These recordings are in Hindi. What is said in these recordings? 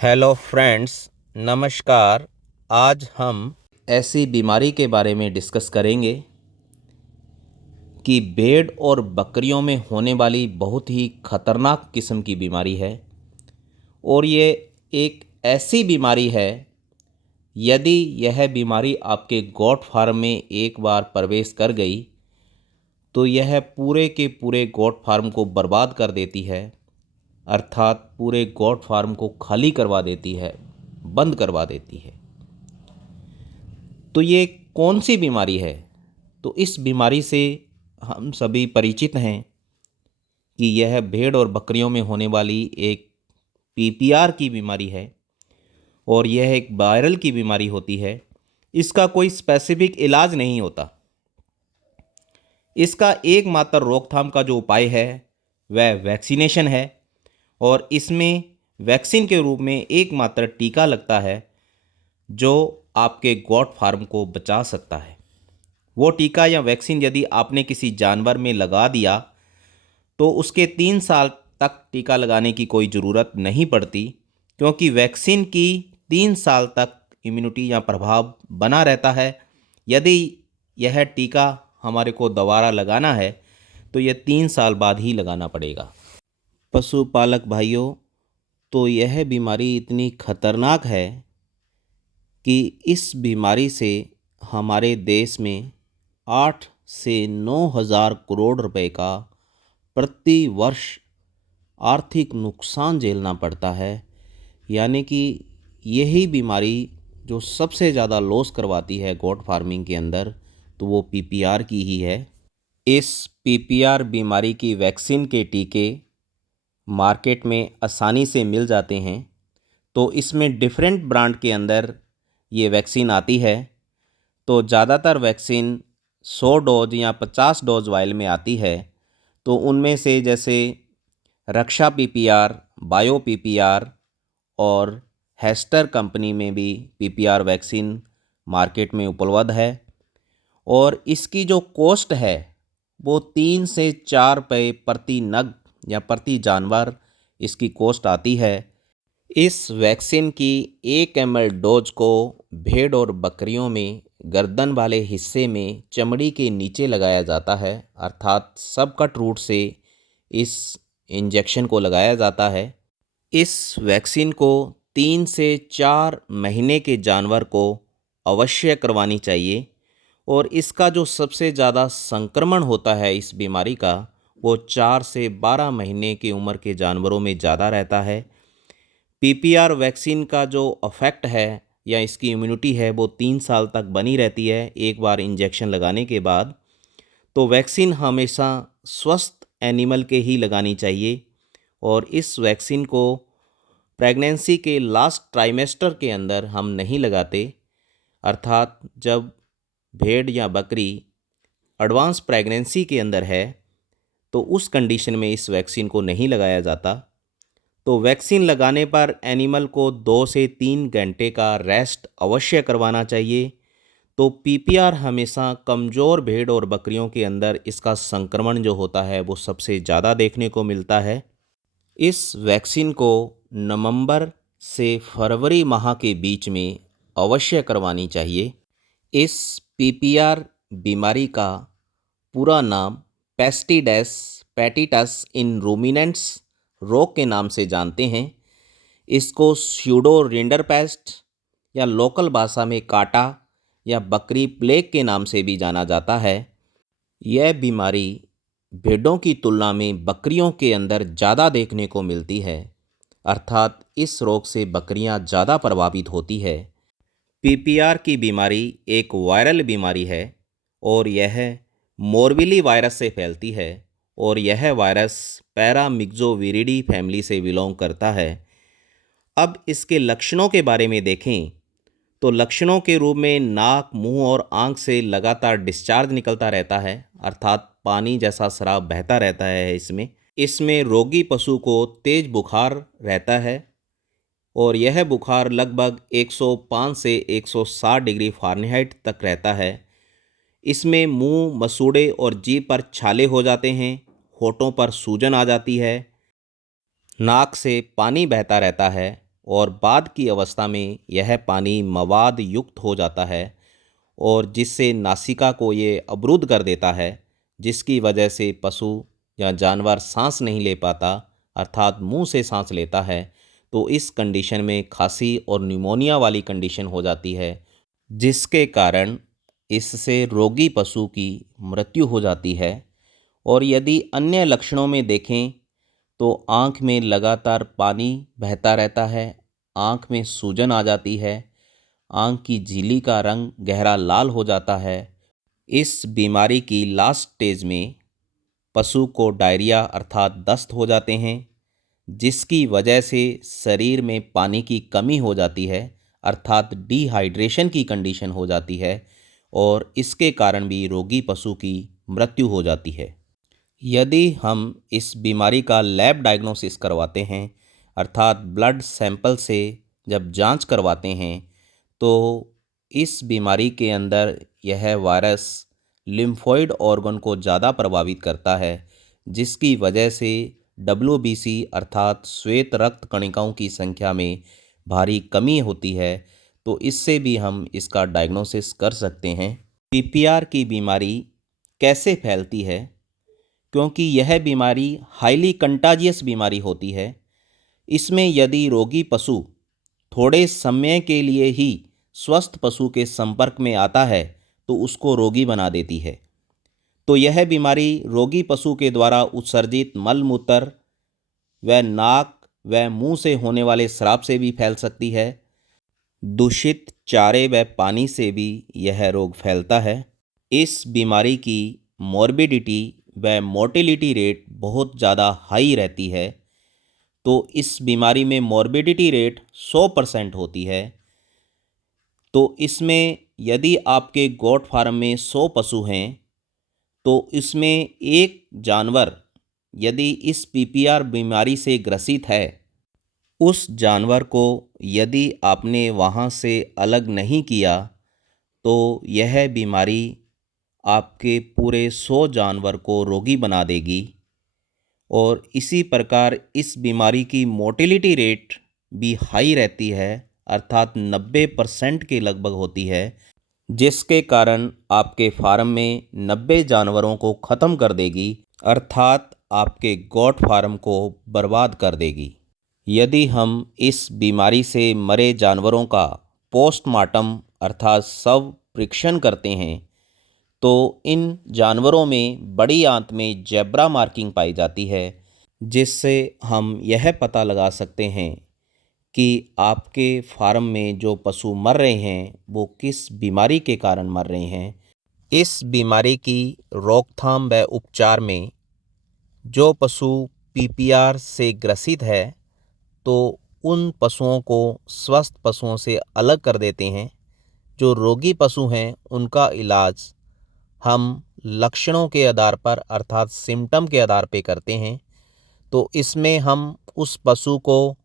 हेलो फ्रेंड्स, नमस्कार। आज हम ऐसी बीमारी के बारे में डिस्कस करेंगे कि भेड़ और बकरियों में होने वाली बहुत ही खतरनाक किस्म की बीमारी है। और ये एक ऐसी बीमारी है, यदि यह बीमारी आपके गोट फार्म में एक बार प्रवेश कर गई तो यह पूरे के पूरे गोट फार्म को बर्बाद कर देती है। अर्थात पूरे गोट फार्म को खाली करवा देती है, बंद करवा देती है। तो ये कौन सी बीमारी है? तो इस बीमारी से हम सभी परिचित हैं कि यह भेड़ और बकरियों में होने वाली एक पीपीआर की बीमारी है और यह एक वायरल की बीमारी होती है। इसका कोई स्पेसिफिक इलाज नहीं होता। इसका एकमात्र रोकथाम का जो उपाय है वह वैक्सीनेशन है और इसमें वैक्सीन के रूप में एकमात्र टीका लगता है जो आपके गोट फार्म को बचा सकता है। वो टीका या वैक्सीन यदि आपने किसी जानवर में लगा दिया तो उसके 3 साल तक टीका लगाने की कोई ज़रूरत नहीं पड़ती, क्योंकि वैक्सीन की 3 साल तक इम्यूनिटी या प्रभाव बना रहता है। यदि यह टीका हमारे को दोबारा लगाना है तो यह 3 साल बाद ही लगाना पड़ेगा। पशुपालक भाइयों, तो यह बीमारी इतनी खतरनाक है कि इस बीमारी से हमारे देश में 8 से 9 हज़ार करोड़ रुपए का प्रति वर्ष आर्थिक नुकसान झेलना पड़ता है। यानी कि यही बीमारी जो सबसे ज़्यादा लॉस करवाती है गोट फार्मिंग के अंदर, तो वो पीपीआर की ही है। इस पीपीआर बीमारी की वैक्सीन के टीके मार्केट में आसानी से मिल जाते हैं। तो इसमें डिफरेंट ब्रांड के अंदर ये वैक्सीन आती है। तो ज़्यादातर वैक्सीन 100 डोज या 50 डोज वायल में आती है। तो उनमें से जैसे रक्षा पीपीआर, बायो पीपीआर और हेस्टर कंपनी में भी पीपीआर वैक्सीन मार्केट में उपलब्ध है। और इसकी जो कॉस्ट है वो 3 से 4 रुपये प्रति नग या प्रति जानवर इसकी कॉस्ट आती है। इस वैक्सीन की 1 ml डोज को भेड़ और बकरियों में गर्दन वाले हिस्से में चमड़ी के नीचे लगाया जाता है, अर्थात सबकट रूट से इस इंजेक्शन को लगाया जाता है। इस वैक्सीन को 3 से 4 महीने के जानवर को अवश्य करवानी चाहिए। और इसका जो सबसे ज़्यादा संक्रमण होता है इस बीमारी का, वो 4 से 12 महीने की उम्र के जानवरों में ज़्यादा रहता है। पीपीआर वैक्सीन का जो इफ़ेक्ट है या इसकी इम्यूनिटी है वो 3 साल तक बनी रहती है एक बार इंजेक्शन लगाने के बाद। तो वैक्सीन हमेशा स्वस्थ एनिमल के ही लगानी चाहिए। और इस वैक्सीन को प्रेगनेंसी के लास्ट ट्राइमेस्टर के अंदर हम नहीं लगाते, अर्थात जब भेड़ या बकरी एडवांस प्रेगनेंसी के अंदर है तो उस कंडीशन में इस वैक्सीन को नहीं लगाया जाता। तो वैक्सीन लगाने पर एनिमल को 2 से 3 घंटे का रेस्ट अवश्य करवाना चाहिए। तो पीपीआर हमेशा कमज़ोर भेड़ और बकरियों के अंदर इसका संक्रमण जो होता है वो सबसे ज़्यादा देखने को मिलता है। इस वैक्सीन को नवंबर से फरवरी माह के बीच में अवश्य करवानी चाहिए। इस पीपीआर बीमारी का पूरा नाम पेस्टिडेस पैटिटस इन रूमिनेंट्स रोग के नाम से जानते हैं। इसको स्यूडो रिंडरपेस्ट या लोकल भाषा में काटा या बकरी प्लेग के नाम से भी जाना जाता है। यह बीमारी भेड़ों की तुलना में बकरियों के अंदर ज़्यादा देखने को मिलती है, अर्थात इस रोग से बकरियां ज़्यादा प्रभावित होती है। पीपीआर की बीमारी एक वायरल बीमारी है और यह मोरबिली वायरस से फैलती है और यह वायरस पैरामिक्सोविरिडी फैमिली से बिलोंग करता है। अब इसके लक्षणों के बारे में देखें तो लक्षणों के रूप में नाक, मुंह और आंख से लगातार डिस्चार्ज निकलता रहता है, अर्थात पानी जैसा स्राव बहता रहता है। इसमें रोगी पशु को तेज बुखार रहता है और यह बुखार लगभग 105 से 160 डिग्री फ़ारेनहाइट तक रहता है। इसमें मुंह, मसूड़े और जीभ पर छाले हो जाते हैं, होठों पर सूजन आ जाती है, नाक से पानी बहता रहता है और बाद की अवस्था में यह पानी मवाद युक्त हो जाता है और जिससे नासिका को ये अवरुद्ध कर देता है, जिसकी वजह से पशु या जानवर सांस नहीं ले पाता, अर्थात मुंह से सांस लेता है। तो इस कंडीशन में खांसी और निमोनिया वाली कंडीशन हो जाती है, जिसके कारण इससे रोगी पशु की मृत्यु हो जाती है। और यदि अन्य लक्षणों में देखें तो आँख में लगातार पानी बहता रहता है, आँख में सूजन आ जाती है, आँख की झिल्ली का रंग गहरा लाल हो जाता है। इस बीमारी की लास्ट स्टेज में पशु को डायरिया अर्थात दस्त हो जाते हैं, जिसकी वजह से शरीर में पानी की कमी हो जाती है, अर्थात डिहाइड्रेशन की कंडीशन हो जाती है और इसके कारण भी रोगी पशु की मृत्यु हो जाती है। यदि हम इस बीमारी का लैब डायग्नोसिस करवाते हैं, अर्थात ब्लड सैंपल से जब जांच करवाते हैं, तो इस बीमारी के अंदर यह वायरस लिम्फोइड ऑर्गन को ज़्यादा प्रभावित करता है, जिसकी वजह से WBC अर्थात श्वेत रक्त कणिकाओं की संख्या में भारी कमी होती है। तो इससे भी हम इसका डायग्नोसिस कर सकते हैं। PPR की बीमारी कैसे फैलती है? क्योंकि यह बीमारी हाईली कंटाजियस बीमारी होती है। इसमें यदि रोगी पशु थोड़े समय के लिए ही स्वस्थ पशु के संपर्क में आता है तो उसको रोगी बना देती है। तो यह बीमारी रोगी पशु के द्वारा उत्सर्जित मलमूत्र व नाक व मुंह से होने वाले स्राव से भी फैल सकती है। दूषित चारे व पानी से भी यह रोग फैलता है। इस बीमारी की मॉर्बिडिटी व मोर्टेलिटी रेट बहुत ज़्यादा हाई रहती है। तो इस बीमारी में मॉर्बिडिटी रेट 100% होती है। तो इसमें यदि आपके गोट फार्म में 100 पशु हैं तो इसमें एक जानवर यदि इस PPR बीमारी से ग्रसित है, उस जानवर को यदि आपने वहाँ से अलग नहीं किया तो यह बीमारी आपके पूरे 100 जानवर को रोगी बना देगी। और इसी प्रकार इस बीमारी की मोर्टेलिटी रेट भी हाई रहती है, अर्थात 90% के लगभग होती है, जिसके कारण आपके फार्म में 90 जानवरों को ख़त्म कर देगी, अर्थात आपके गोट फार्म को बर्बाद कर देगी। यदि हम इस बीमारी से मरे जानवरों का पोस्टमार्टम अर्थात शव परीक्षण करते हैं तो इन जानवरों में बड़ी आंत में जेब्रा मार्किंग पाई जाती है, जिससे हम यह पता लगा सकते हैं कि आपके फार्म में जो पशु मर रहे हैं वो किस बीमारी के कारण मर रहे हैं। इस बीमारी की रोकथाम व उपचार में जो पशु PPR से ग्रसित है तो उन पशुओं को स्वस्थ पशुओं से अलग कर देते हैं। जो रोगी पशु हैं उनका इलाज हम लक्षणों के आधार पर अर्थात सिम्टम के आधार पे करते हैं। तो इसमें हम उस पशु को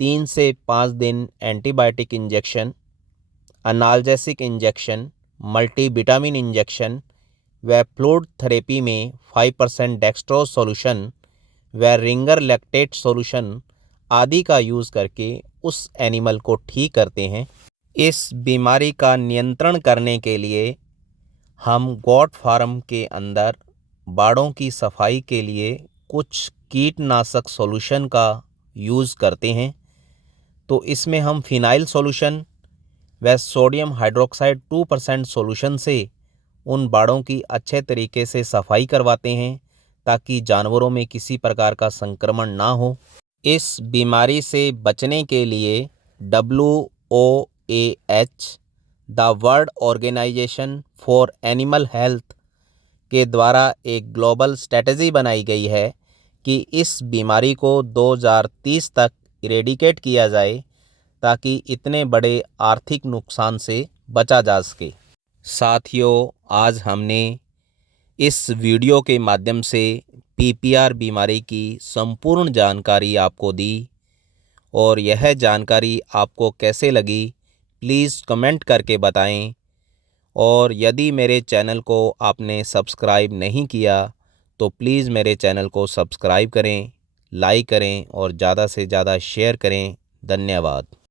3 से 5 दिन antibiotic injection, अनाल्जेसिक injection, multivitamin injection व फ्लूइड थेरेपी में 5% डेक्सट्रोज सॉल्यूशन व रिंगर लैक्टेट सॉल्यूशन आदि का यूज़ करके उस एनिमल को ठीक करते हैं। इस बीमारी का नियंत्रण करने के लिए हम गोट फार्म के अंदर बाड़ों की सफाई के लिए कुछ कीटनाशक सॉल्यूशन का यूज़ करते हैं। तो इसमें हम फिनाइल सॉल्यूशन व सोडियम हाइड्रोक्साइड 2% सॉल्यूशन से उन बाड़ों की अच्छे तरीके से सफाई करवाते हैं ताकि जानवरों में किसी प्रकार का संक्रमण ना हो। इस बीमारी से बचने के लिए WOAH the world organisation for animal health के द्वारा एक ग्लोबल स्ट्रेटजी बनाई गई है कि इस बीमारी को 2030 तक इरेडिकेट किया जाए ताकि इतने बड़े आर्थिक नुकसान से बचा जा सके। साथियों, आज हमने इस वीडियो के माध्यम से PPR बीमारी की संपूर्ण जानकारी आपको दी और यह जानकारी आपको कैसे लगी प्लीज़ कमेंट करके बताएं। और यदि मेरे चैनल को आपने सब्सक्राइब नहीं किया तो प्लीज़ मेरे चैनल को सब्सक्राइब करें, लाइक करें और ज़्यादा से ज़्यादा शेयर करें। धन्यवाद।